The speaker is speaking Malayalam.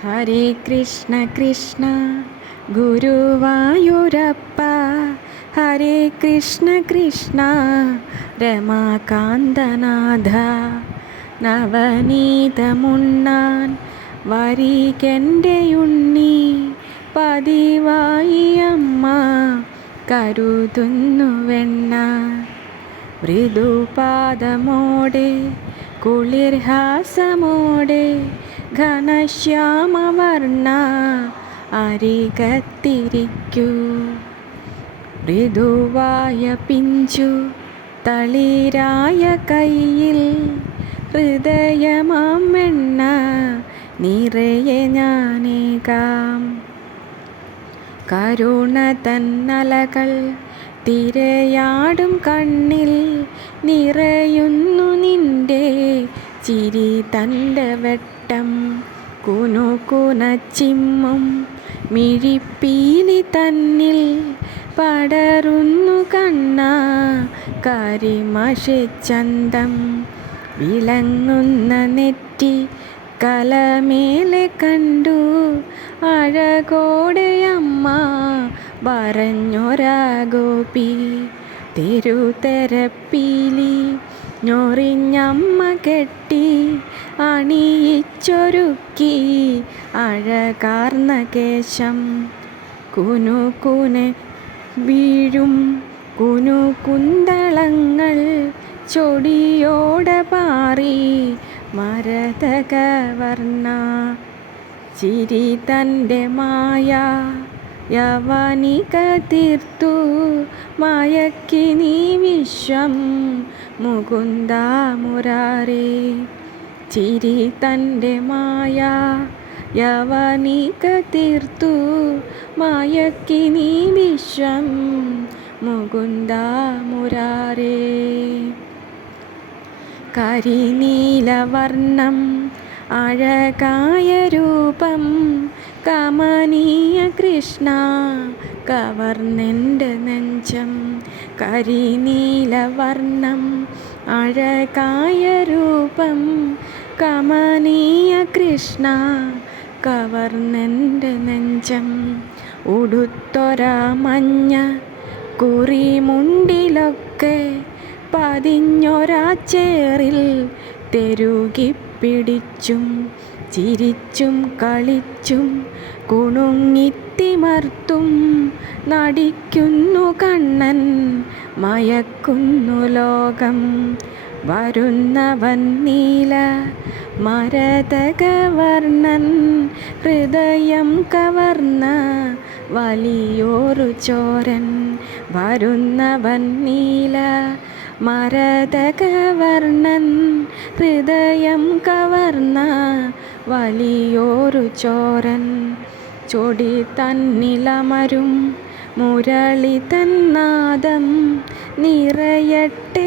ഹരേ കൃഷ്ണ കൃഷ്ണ ഗുരുവായൂരപ്പ, ഹരേ കൃഷ്ണ കൃഷ്ണ രമാകാന്തനാഥ. നവനീതമുണ്ണാൻ വരികെൻ്റെ ഉണ്ണി, പതിവായി അമ്മ കരുതുന്നു വെണ്ണ. മൃദുപാദമോടെ കുളിർഹാസമോടെ ഘനശ്യാമവർണ്ണ അരികത്തിരിക്കൂ. മൃദുവായ പിഞ്ചു തളിരായ കയ്യിൽ ഹൃദയമാം വെണ്ണ നിറയെ ഞാനേകാം. കരുണ തന്നലകൾ തിരയാടും കണ്ണിൽ നിറയുന്നു നിന്റെ ചിരി തൻ്റെ വെട്ടം. കുനുകുനച്ചിമ്മും മിഴിപ്പീലി തന്നിൽ പടരുന്നു കണ്ണ കരിമഷിച്ചന്തം. വിളങ്ങുന്ന നെറ്റി കലമേലെ കണ്ടു അഴകോടെ അമ്മ പറഞ്ഞൊരാ ഗോപി. തിരുതെരപ്പീലി ഞൊറിഞ്ഞമ്മ കെട്ടി അണിയിച്ചൊരുക്കി അഴകാർന്ന കേശം. കുനുകുനെ വീഴും കുനുകുന്തളങ്ങൾ ചൊടിയോടെ പാറി മരതകവർണ്ണ. ചിരി തൻ്റെ മായ യവനിക തീർത്തു മയക്കി നീ വിശ്വം മുകുന്ദ മുരാരേ. ചിരി തൻ്റെ മായ യവനിക തീർത്തു മയക്കി നീ വിശ്വം മുകുന്ദ മുരാരേ. കരിനീലവർണ്ണം അഴകായ രൂപം കമനീയ കൃഷ്ണ കവർന്നെൻ്റെ നെഞ്ചം. കരിനീലവർണ്ണം അഴകായ രൂപം കമനീയ കൃഷ്ണ കവർന്നെൻ്റെ നെഞ്ചം. ഉടുത്തൊരാ മഞ്ഞ കുറിമുണ്ടിലൊക്കെ പതിഞ്ഞൊരാ ചേറിൽ തെരുകിപ്പിടിച്ചും ചിരിച്ചും കളിച്ചും കുണുങ്ങിത്തിമർത്തും നടിക്കുന്നു കണ്ണൻ മയക്കുന്നു ലോകം. വരുന്നവൻ നീല മരതകവർണ്ണൻ ഹൃദയം കവർന്ന വലിയൊരു ചോരൻ. വരുന്നവൻ നീല മരതകവർണ്ണൻ ഹൃദയം കവർന്ന വലിയൊരു ചോരൻ. ചൊടി തന്നിലമരും മുരളി തന്നാദം നിറയട്ടെ